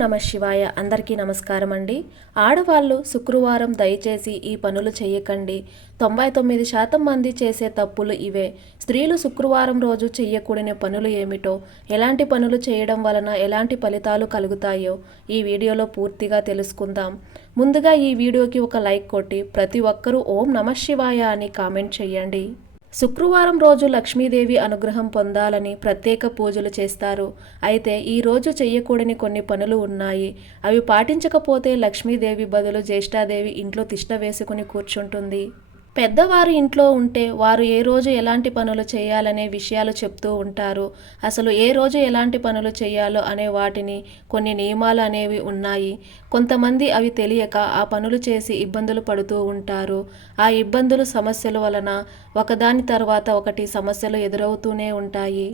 నమః శివాయ. అందరికీ నమస్కారం అండి. ఆడవాళ్ళు శుక్రవారం దయచేసి ఈ పనులు చేయకండి. 99% మంది చేసే తప్పులు ఇవే. స్త్రీలు శుక్రవారం రోజు చెయ్యకూడని పనులు ఏమిటో, ఎలాంటి పనులు చేయడం వలన ఎలాంటి ఫలితాలు కలుగుతాయో ఈ వీడియోలో పూర్తిగా తెలుసుకుందాం. ముందుగా ఈ వీడియోకి ఒక లైక్ కొట్టి ప్రతి ఒక్కరూ ఓం నమః శివాయ అని కామెంట్ చేయండి. శుక్రవారం రోజు లక్ష్మీదేవి అనుగ్రహం పొందాలని ప్రత్యేక పూజలు చేస్తారు. అయితే ఈ రోజు చెయ్యకూడని కొన్ని పనులు ఉన్నాయి. అవి పాటించకపోతే లక్ష్మీదేవి బదులు జ్యేష్ఠాదేవి ఇంట్లో తిష్ట వేసుకుని కూర్చుంటుంది. పెద్దవారు ఇంట్లో ఉంటే వారు ఏ రోజు ఎలాంటి పనులు చేయాలనే విషయాలు చెప్తూ ఉంటారు. అసలు ఏ రోజు ఎలాంటి పనులు చేయాలో అనే వాటిని కొన్ని నియమాలు అనేవి ఉన్నాయి. కొంతమంది అవి తెలియక ఆ పనులు చేసి ఇబ్బందులు పడుతూ ఉంటారు. ఆ ఇబ్బందులు సమస్యల వలన ఒకదాని తర్వాత ఒకటి సమస్యలు ఎదురవుతూనే ఉంటాయి.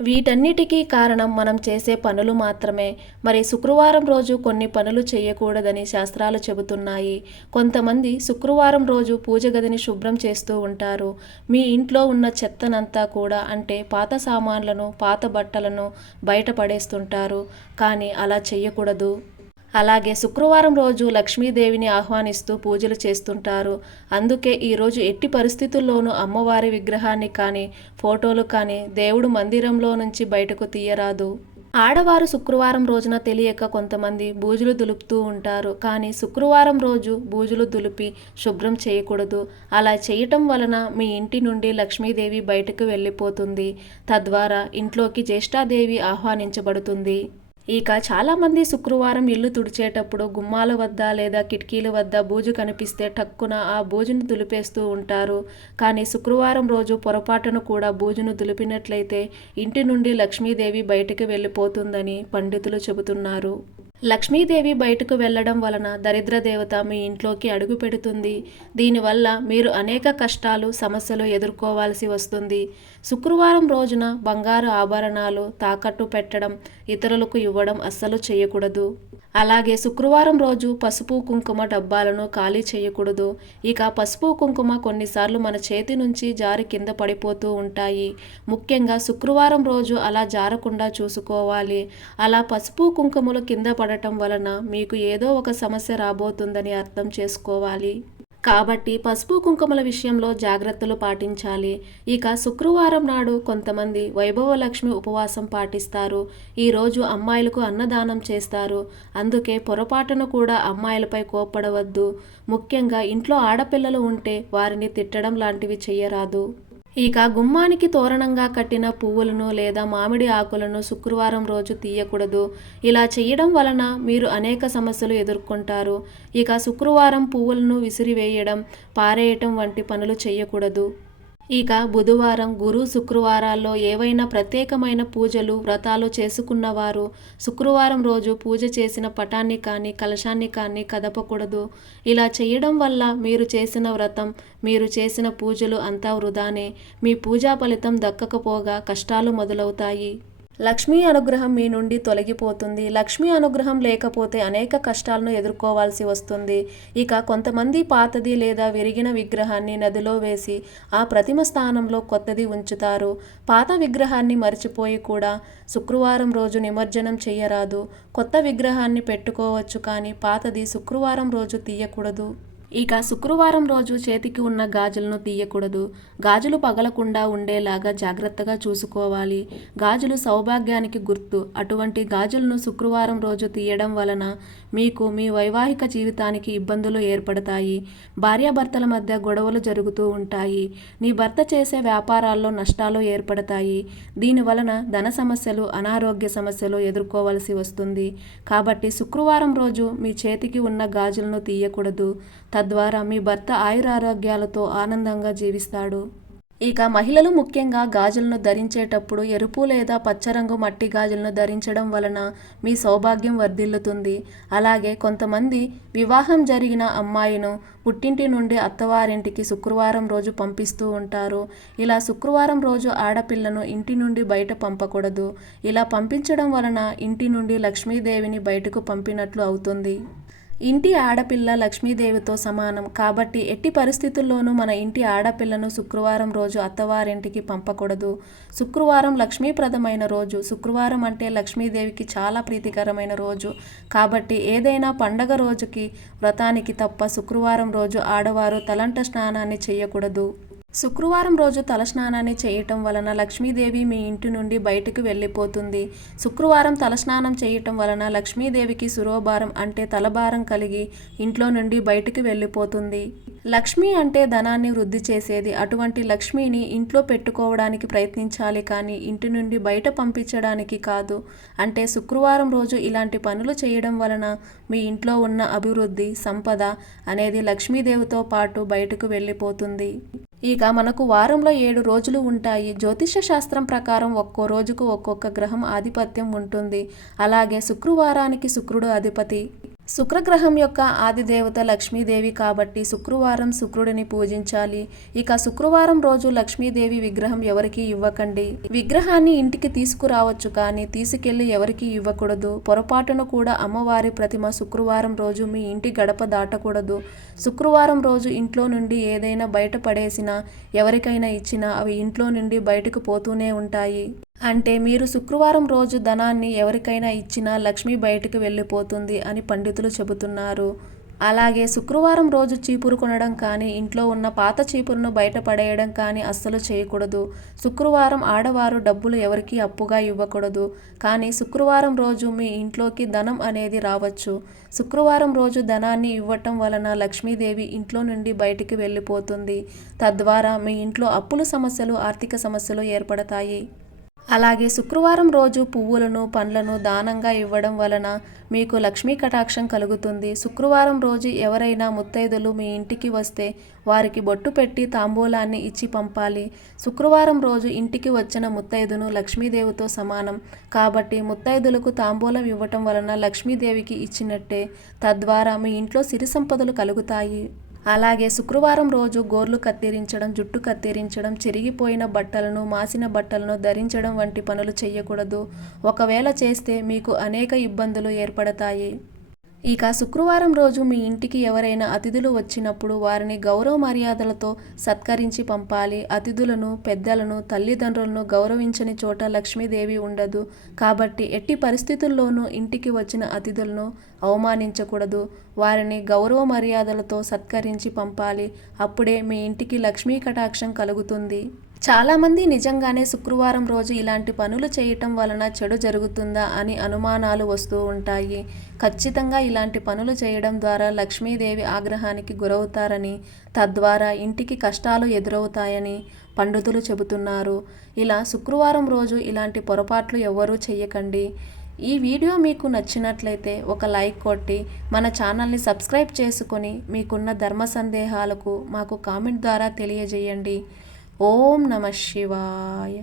వీటన్నిటికీ కారణం మనం చేసే పనులు మాత్రమే. మరి శుక్రవారం రోజు కొన్ని పనులు చేయకూడదని శాస్త్రాలు చెబుతున్నాయి. కొంతమంది శుక్రవారం రోజు పూజ గదిని శుభ్రం చేస్తూ ఉంటారు. మీ ఇంట్లో ఉన్న చెత్తనంతా కూడా, అంటే పాత సామాన్లను, పాత బట్టలను బయట పడేస్తుంటారు. కానీ అలా చేయకూడదు. అలాగే శుక్రవారం రోజు లక్ష్మీదేవిని ఆహ్వానిస్తూ పూజలు చేస్తుంటారు. అందుకే ఈరోజు ఎట్టి పరిస్థితుల్లోనూ అమ్మవారి విగ్రహాన్ని కానీ, ఫోటోలు కానీ దేవుడు మందిరంలో నుంచి బయటకు తీయరాదు. ఆడవారు శుక్రవారం రోజున తెలియక కొంతమంది బూజులు దులుపుతూ ఉంటారు. కానీ శుక్రవారం రోజు బూజులు దులిపి శుభ్రం చేయకూడదు. అలా చేయటం వలన మీ ఇంటి నుండి లక్ష్మీదేవి బయటకు వెళ్ళిపోతుంది. తద్వారా ఇంట్లోకి జ్యేష్ఠాదేవి ఆహ్వానించబడుతుంది. ఇక చాలామంది శుక్రవారం ఇల్లు తుడిచేటప్పుడు గుమ్మాల వద్ద లేదా కిటికీల వద్ద బూజు కనిపిస్తే టక్కున ఆ బూజును దులిపేస్తూ ఉంటారు. కానీ శుక్రవారం రోజు పొరపాటును కూడా బూజును దులిపినట్లయితే ఇంటి నుండి లక్ష్మీదేవి బయటకు వెళ్ళిపోతుందని పండితులు చెబుతున్నారు. లక్ష్మీదేవి బయటకు వెళ్ళడం వలన దరిద్ర దేవత మీ ఇంట్లోకి అడుగు పెడుతుంది. దీనివల్ల మీరు అనేక కష్టాలు, సమస్యలు ఎదుర్కోవాల్సి వస్తుంది. శుక్రవారం రోజున బంగారు ఆభరణాలు తాకట్టు పెట్టడం, ఇతరులకు ఇవ్వడం అస్సలు చేయకూడదు. అలాగే శుక్రవారం రోజు పసుపు కుంకుమ డబ్బాలను ఖాళీ చేయకూడదు. ఇక పసుపు కుంకుమ కొన్నిసార్లు మన చేతి నుంచి జారి కింద పడిపోతూ ఉంటాయి. ముఖ్యంగా శుక్రవారం రోజు అలా జారకుండా చూసుకోవాలి. అలా పసుపు కుంకుమలు కింద పడటం వలన మీకు ఏదో ఒక సమస్య రాబోతుందని అర్థం చేసుకోవాలి. కాబట్టి పసుపు కుంకుమల విషయంలో జాగ్రత్తలు పాటించాలి. ఇక శుక్రవారం నాడు కొంతమంది వైభవలక్ష్మి ఉపవాసం పాటిస్తారు. ఈరోజు అమ్మాయిలకు అన్నదానం చేస్తారు. అందుకే పొరపాటును కూడా అమ్మాయిలపై కోప్పడవద్దు. ముఖ్యంగా ఇంట్లో ఆడపిల్లలు ఉంటే వారిని తిట్టడం లాంటివి చేయరాదు. ఇక గుమ్మానికి తోరణంగా కట్టిన పువ్వులను లేదా మామిడి ఆకులను శుక్రవారం రోజు తీయకూడదు. ఇలా చేయడం వలన మీరు అనేక సమస్యలు ఎదుర్కొంటారు. ఇక శుక్రవారం పువ్వులను విసిరివేయడం, పారేయటం వంటి పనులు చేయకూడదు. ఇక బుధవారం, గురు, శుక్రవారాల్లో ఏవైనా ప్రత్యేకమైన పూజలు, వ్రతాలు చేసుకున్నవారు శుక్రవారం రోజు పూజ చేసిన పటాన్ని కానీ, కలశాన్ని కానీ కదపకూడదు. ఇలా చేయడం వల్ల మీరు చేసిన వ్రతం, మీరు చేసిన పూజలు అంతా వృధానే. మీ పూజా ఫలితం దక్కకపోగా కష్టాలు మొదలవుతాయి. లక్ష్మీ అనుగ్రహం మీ నుండి తొలగిపోతుంది. లక్ష్మీ అనుగ్రహం లేకపోతే అనేక కష్టాలను ఎదుర్కోవాల్సి వస్తుంది. ఇక కొంతమంది పాతది లేదా విరిగిన విగ్రహాన్ని నదిలో వేసి ఆ ప్రతిమ స్థానంలో కొత్తది ఉంచుతారు. పాత విగ్రహాన్ని మర్చిపోయి కూడా శుక్రవారం రోజు నిమజ్జనం చేయరాదు. కొత్త విగ్రహాన్ని పెట్టుకోవచ్చు, కానీ పాతది శుక్రవారం రోజు తీయకూడదు. ఇక శుక్రవారం రోజు చేతికి ఉన్న గాజులను తీయకూడదు. గాజులు పగలకుండా ఉండేలాగా జాగ్రత్తగా చూసుకోవాలి. గాజులు సౌభాగ్యానికి గుర్తు. అటువంటి గాజులను శుక్రవారం రోజు తీయడం వలన మీకు మీ వైవాహిక జీవితానికి ఇబ్బందులు ఏర్పడతాయి. భార్యాభర్తల మధ్య గొడవలు జరుగుతూ ఉంటాయి. నీ భర్త చేసే వ్యాపారాల్లో నష్టాలు ఏర్పడతాయి. దీనివలన ధన సమస్యలు, అనారోగ్య సమస్యలు ఎదుర్కోవలసి వస్తుంది. కాబట్టి శుక్రవారం రోజు మీ చేతికి ఉన్న గాజులను తీయకూడదు. తద్వారా మీ భర్త ఆయురారోగ్యాలతో ఆనందంగా జీవిస్తాడు. ఇక మహిళలు ముఖ్యంగా గాజులను ధరించేటప్పుడు ఎరుపు లేదా పచ్చరంగు మట్టి గాజులను ధరించడం వలన మీ సౌభాగ్యం వర్ధిల్లుతుంది. అలాగే కొంతమంది వివాహం జరిగిన అమ్మాయిను పుట్టింటి నుండి అత్తవారింటికి శుక్రవారం రోజు పంపిస్తూ ఉంటారు. ఇలా శుక్రవారం రోజు ఆడపిల్లను ఇంటి నుండి బయట పంపకూడదు. ఇలా పంపించడం వలన ఇంటి నుండి లక్ష్మీదేవిని బయటకు పంపినట్లు అవుతుంది. ఇంటి ఆడపిల్ల లక్ష్మీదేవితో సమానం కాబట్టి ఎట్టి పరిస్థితుల్లోనూ మన ఇంటి ఆడపిల్లను శుక్రవారం రోజు అత్తవారింటికి పంపకూడదు. శుక్రవారం లక్ష్మీప్రదమైన రోజు. శుక్రవారం అంటే లక్ష్మీదేవికి చాలా ప్రీతికరమైన రోజు. కాబట్టి ఏదైనా పండగ రోజుకి, వ్రతానికి తప్ప శుక్రవారం రోజు ఆడవారు తలంట స్నానాన్ని చేయకూడదు. శుక్రవారం రోజు తలస్నానాన్ని చేయటం వలన లక్ష్మీదేవి మీ ఇంటి నుండి బయటకు వెళ్ళిపోతుంది. శుక్రవారం తలస్నానం చేయటం వలన లక్ష్మీదేవికి శిరోభారం అంటే తలభారం కలిగి ఇంట్లో నుండి బయటకు వెళ్ళిపోతుంది. లక్ష్మి అంటే ధనాన్ని వృద్ధి చేసేది. అటువంటి లక్ష్మిని ఇంట్లో పెట్టుకోవడానికి ప్రయత్నించాలి కానీ ఇంటి నుండి బయట పంపించడానికి కాదు. అంటే శుక్రవారం రోజు ఇలాంటి పనులు చేయడం వలన మీ ఇంట్లో ఉన్న అభివృద్ధి, సంపద అనేది లక్ష్మీదేవితో పాటు బయటకు వెళ్ళిపోతుంది. ఇక మనకు వారంలో 7 రోజులు ఉంటాయి. జ్యోతిష శాస్త్రం ప్రకారం ఒక్కో రోజుకు ఒక్కొక్క గ్రహం ఆధిపత్యం ఉంటుంది. అలాగే శుక్రవారానికి శుక్రుడు అధిపతి. శుక్రగ్రహం యొక్క ఆదిదేవత లక్ష్మీదేవి కాబట్టి శుక్రవారం శుక్రుడిని పూజించాలి. ఇక శుక్రవారం రోజు లక్ష్మీదేవి విగ్రహం ఎవరికీ ఇవ్వకండి. విగ్రహాన్ని ఇంటికి తీసుకురావచ్చు కానీ తీసుకెళ్లి ఎవరికీ ఇవ్వకూడదు. పొరపాటును కూడా అమ్మవారి ప్రతిమ శుక్రవారం రోజు మీ ఇంటి గడప దాటకూడదు. శుక్రవారం రోజు ఇంట్లో నుండి ఏదైనా బయట పడేసినా, ఎవరికైనా ఇచ్చినా అవి ఇంట్లో నుండి బయటకు పోతూనే ఉంటాయి. అంటే మీరు శుక్రవారం రోజు ధనాన్ని ఎవరికైనా ఇచ్చినా లక్ష్మి బయటకు వెళ్ళిపోతుంది అని పండితులు చెబుతున్నారు. అలాగే శుక్రవారం రోజు చీపురు కొనడం కానీ, ఇంట్లో ఉన్న పాత చీపురును బయట పడేయడం కానీ అస్సలు చేయకూడదు. శుక్రవారం ఆడవారు డబ్బులు ఎవరికీ అప్పుగా ఇవ్వకూడదు. కానీ శుక్రవారం రోజు మీ ఇంట్లోకి ధనం అనేది రావచ్చు. శుక్రవారం రోజు ధనాన్ని ఇవ్వటం వలన లక్ష్మీదేవి ఇంట్లో నుండి బయటికి వెళ్ళిపోతుంది. తద్వారా మీ ఇంట్లో అప్పుల సమస్యలు, ఆర్థిక సమస్యలు ఏర్పడతాయి. అలాగే శుక్రవారం రోజు పువ్వులను, పండ్లను దానంగా ఇవ్వడం వలన మీకు లక్ష్మీ కటాక్షం కలుగుతుంది. శుక్రవారం రోజు ఎవరైనా ముత్తైదులు మీ ఇంటికి వస్తే వారికి బొట్టు పెట్టి తాంబూలాన్ని ఇచ్చి పంపాలి. శుక్రవారం రోజు ఇంటికి వచ్చిన ముత్తైదును లక్ష్మీదేవితో సమానం కాబట్టి ముత్తైదులకు తాంబూలం ఇవ్వటం వలన లక్ష్మీదేవికి ఇచ్చినట్టే. తద్వారా మీ ఇంట్లో సిరి సంపదలు కలుగుతాయి. అలాగే శుక్రవారం రోజు గోర్లు కత్తిరించడం, జుట్టు కత్తిరించడం, చిరిగిపోయిన బట్టలను, మాసిన బట్టలను ధరించడం వంటి పనులు చేయకూడదు. ఒకవేళ చేస్తే మీకు అనేక ఇబ్బందులు ఏర్పడతాయి. ఇక శుక్రవారం రోజు మీ ఇంటికి ఎవరైనా అతిథులు వచ్చినప్పుడు వారిని గౌరవ మర్యాదలతో సత్కరించి పంపాలి. అతిథులను, పెద్దలను, తల్లిదండ్రులను గౌరవించని చోట లక్ష్మీదేవి ఉండదు. కాబట్టి ఎట్టి పరిస్థితుల్లోనూ ఇంటికి వచ్చిన అతిథులను అవమానించకూడదు. వారిని గౌరవ మర్యాదలతో సత్కరించి పంపాలి. అప్పుడే మీ ఇంటికి లక్ష్మీ కటాక్షం కలుగుతుంది. చాలామంది నిజంగానే శుక్రవారం రోజు ఇలాంటి పనులు చేయటం వలన చెడు జరుగుతుందా అని అనుమానాలు వస్తూ ఉంటాయి. ఖచ్చితంగా ఇలాంటి పనులు చేయడం ద్వారా లక్ష్మీదేవి ఆగ్రహానికి గురవుతారని, తద్వారా ఇంటికి కష్టాలు ఎదురవుతాయని పండితులు చెబుతున్నారు. ఇలా శుక్రవారం రోజు ఇలాంటి పొరపాట్లు ఎవ్వరూ చేయకండి. ఈ వీడియో మీకు నచ్చినట్లయితే ఒక లైక్ కొట్టి మన ఛానల్ని సబ్స్క్రైబ్ చేసుకొని మీకున్న ధర్మ సందేహాలకు మాకు కామెంట్ ద్వారా తెలియజేయండి. ఓం నమః శివాయ.